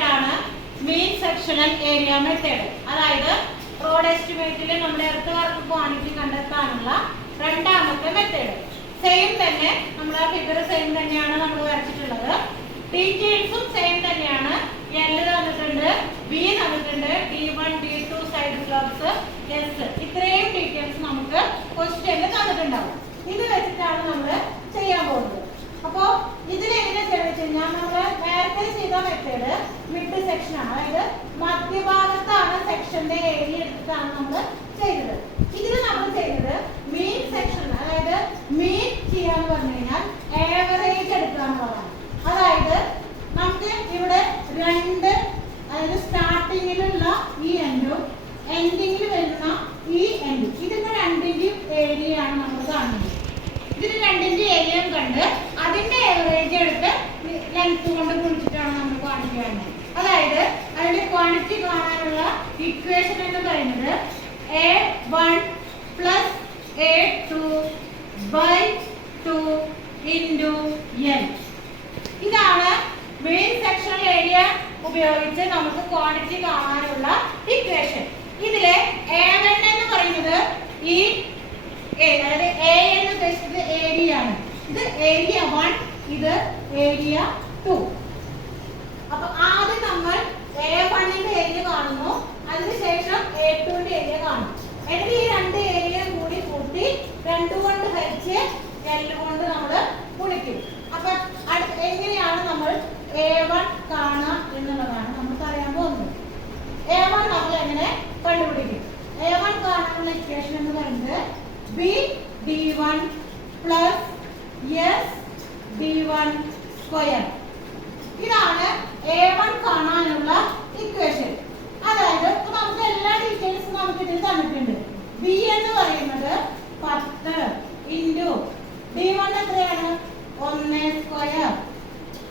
മെത്തേഡാണ് മീൻ sectional area method. അതായത് road എസ്റ്റിമേറ്റിൽ നമ്മുടെ എർത്ത് വർക്ക് ക്വാണ്ടിറ്റി കണ്ടെത്താനുള്ള രണ്ടാമത്തെ മെത്തേഡ്. സെയിം തന്നെ നമ്മുടെ ഫിഗർ സെയിം തന്നെയാണ് നമ്മൾ വരച്ചിട്ടുള്ളത്. ഡീറ്റെയിൽസും സെയിം തന്നെയാണ്. L തന്നിട്ടുണ്ട്, B തന്നിട്ടുണ്ട്, D1 D2 side slopes, S ഇത്രയും ഡീറ്റെയിൽസ് നമുക്ക് ക്വസ്റ്റ്യനിൽ തന്നിട്ടുണ്ടാവും. ഇത് വെച്ചിട്ടാണ് നമ്മൾ ചെയ്യാൻ പോകുന്നത്. അപ്പോൾ ഇതിലെങ്ങനെ ചെയ്തു കഴിഞ്ഞാൽ നമ്മൾ നേരത്തെ ചെയ്ത മെത്തേഡ് മിഡ് സെക്ഷൻ ആണ്. അതായത് മധ്യഭാഗത്താണ് സെക്ഷന്റെ ഏരിയ എടുത്തിട്ടാണ് നമ്മൾ ചെയ്തത്. ഇതിൽ നമ്മൾ ചെയ്തത് മീൻ സെക്ഷൻ, അതായത് മീൻ ചെയ്യാന്ന് പറഞ്ഞു കഴിഞ്ഞാൽ ആവറേജ് എടുക്കാന്നുള്ളതാണ്. അതായത് നമുക്ക് ഇവിടെ രണ്ട്, അതായത് സ്റ്റാർട്ടിങ്ങിലുള്ള ഈ എൻഡും എൻഡിങ്ങിൽ വരുന്ന ഈ എൻഡും, ഇതിന്റെ രണ്ടിന്റെയും ഏരിയ ആണ് നമ്മൾ കാണുന്നത്. ഇതിന് രണ്ടിന്റെ ഏരിയയും കണ്ട് അതിന്റെ ഏവറേജ് എടുത്ത് ലെങ്ത് കൊണ്ട് ഗുണിച്ചിട്ടാണ് നമ്മൾ ക്വാണ്ടിറ്റി കാണുന്നത്. അതായത് അതിന്റെ ക്വാണ്ടിറ്റി കാണാനുള്ള ഇക്വേഷൻ എന്ന് പറയുന്നത് A1 + A2 / 2 × L. ഇതാണ് മെയിൻ സെക്ഷണൽ ഏരിയ ഉപയോഗിച്ച് നമുക്ക് ക്വാണ്ടിറ്റി കാണാനുള്ള ഇക്വേഷൻ. ഇതിലെ A1 എന്ന് പറയുന്നത് ഈ അതായത് A എന്ന് ഉദ്ദേശിച്ചത് ഏരിയ ആണ്. ഇത് ഏരിയ 1, ഇത് ഏരിയ 2. അപ്പൊ ആദ്യം നമ്മൾ A1 ന്റെ ഏരിയ കാണുന്നു, അതിനുശേഷം A2 ന്റെ ഏരിയ കാണും. എന്നിട്ട് ഈ രണ്ട് ഏരിയ കൂടി കൂട്ടി 2 കൊണ്ട് ഹരിച്ച് L കൊണ്ട് നമ്മൾ ഗുണിക്കും. അപ്പൊ എങ്ങനെയാണ് നമ്മൾ A1 കാണുക എന്നുള്ളതാണ് നമുക്ക് അറിയാൻ പോകുന്നത്. A1 നമ്മൾ എങ്ങനെ കണ്ടുപിടിക്കും? A1 കാണാനുള്ള ഇക്വേഷൻ എന്ന് പറയുന്നത് BD1 + SD1 സ്ക്വയർ. ഇതാണ് A1 കാണാനുള്ള ഇക്വേഷൻ. അതായത് നമുക്ക് എല്ലാ ഡീറ്റെയിൽസും നമുക്ക് ഇതിൽ തന്നിട്ടുണ്ട്. B എന്ന് പറയുന്നത് 10 × D1 എത്രയാണ്? 1 സ്ക്വയർ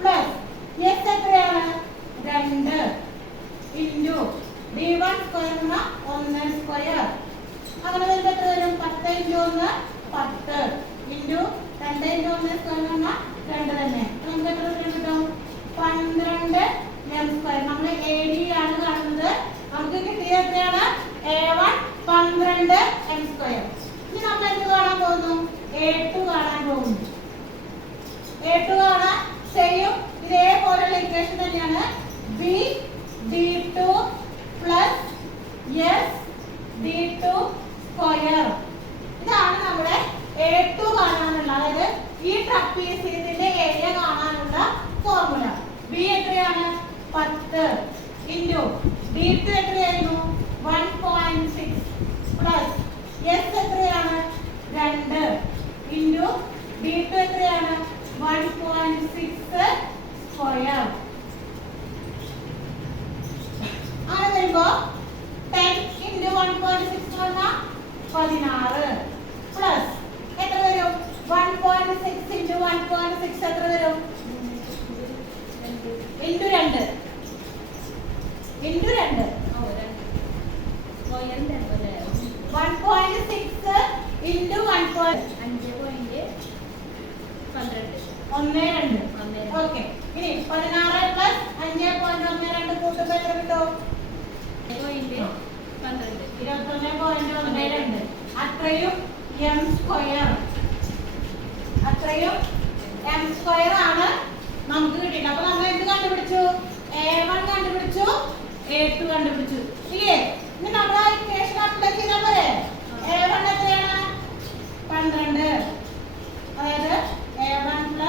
പ്ലസ് S എത്രയാണ്? 2 × D1 സ്ക്വയർ എന്ന 1 സ്ക്വയർ. അങ്ങനെ വരുമ്പോൾ എത്ര വരും? 10 × 1 10 × 2 × 1 സ്ക്വയർ എന്ന 2 തന്നെ. നമുക്ക് എത്ര കിട്ടും? 12 m സ്ക്വയർ. നമ്മൾ ഏരിയ ആണ് കാണുന്നത്. നമുക്ക് കിട്ടിയത് എത്രയാണ്? A1 12 m square. ഇനി നമ്മൾ എന്ത് കാണാൻ പോകുന്നു? A2 കാണാൻ പോകുന്നു. A2 കാണാൻ സെയിം ഇതേപോലെയുള്ള ഇക്വേഷൻ തന്നെയാണ്. BD2 + SD2 square. ഇതാണ് നമ്മുടെ A2 കാണാനുള്ള, അതായത് ഈ ട്രപ്പീസിയത്തിന്റെ ഏരിയ കാണാനുള്ള ഫോർമുല. B എത്രയാണ്? 10 × D2 എത്രയായിരുന്നു? 1.6 പ്ലസ് S എത്രയാണ്? 2 × D2 എത്രയാണ്? 1.6 സ്ക്വയർ. അങ്ങനെ വരുമ്പോ 10 × 1.6 എന്ന് പറഞ്ഞാൽ 16 പ്ലസ് എത്ര വരും? 1.6 × 1.6 എത്ര വരും? × 2 × 2 1.6 × 1.12. ഓക്കെ. ഇനി 16 പ്ലസ് 5.12 കൂട്ടുമ്പോൾ എത്ര കിട്ടും? 21.12. അത്രയും m സ്ക്വയർ. അത്രയും m സ്ക്വയർ ആണ് നമുക്ക് കിട്ടിയത്. അപ്പൊ നമ്മൾ എന്ത് കണ്ടുപിടിച്ചു? A1 കണ്ടുപിടിച്ചു, A2 കണ്ടുപിടിച്ചു. ഇല്ലേ? ഇനി നമ്മൾ ആ ഇക്വേഷൻ അപ്ലൈ ചെയ്താൽ പോരെ? A1 എത്രയാണ്? 12. അതായത് A1 +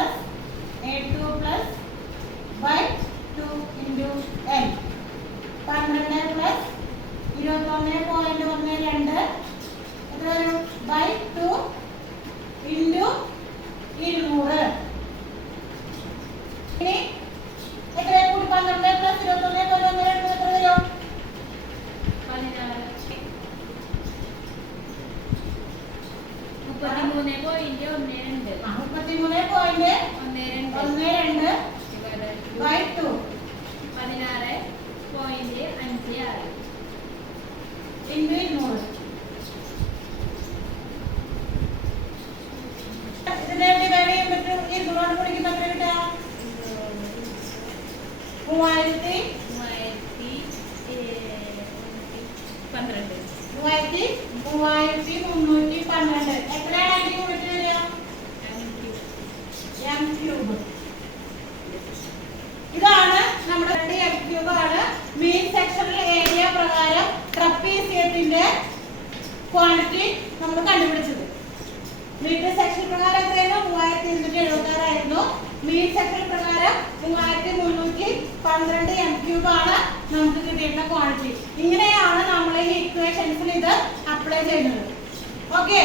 A2 + /2 × L. 12 + 21.12 എത്ര വരും? /2 × 200. ഇനി എത്ര കൂടി? 12 + 21.12 എത്ര വരും? 33.12 /2 200. ഇതിനെ ഡിവൈഡ് ചെയ്യാൻ പറ്റും. 200 കൊണ്ട് ഗുണിക്കുമ്പോൾ എത്ര കിട്ടുക? 3000 3312 എത്രയാണ് അതിന്റെ യൂണിറ്റ് വരിക? m cube. ഇതാണ് നമ്മുടെ m ക്യൂബ് ആണ് മീൻ സെക്ഷണൽ ഏരിയ പ്രകാരം ട്രപ്പീസിയത്തിന്റെ ക്വാണ്ടിറ്റി നമ്മൾ കണ്ടുപിടിച്ചത്. മീറ്റർ സെക്ഷൻ പ്രകാരം എത്രയായിരുന്നു? 3276 ആയിരുന്നു. മീൻ സെക്ഷൻ പ്രകാരം 3312 m ക്യൂബ് ആണ് നമുക്ക് കിട്ടിയിട്ടുള്ള ക്വാണ്ടിറ്റി. ഇങ്ങനെയാണ് നമ്മൾ ഈ ഇക്വേഷൻസിൽ ഇത് അപ്ലൈ ചെയ്യുന്നത്. ഓക്കെ.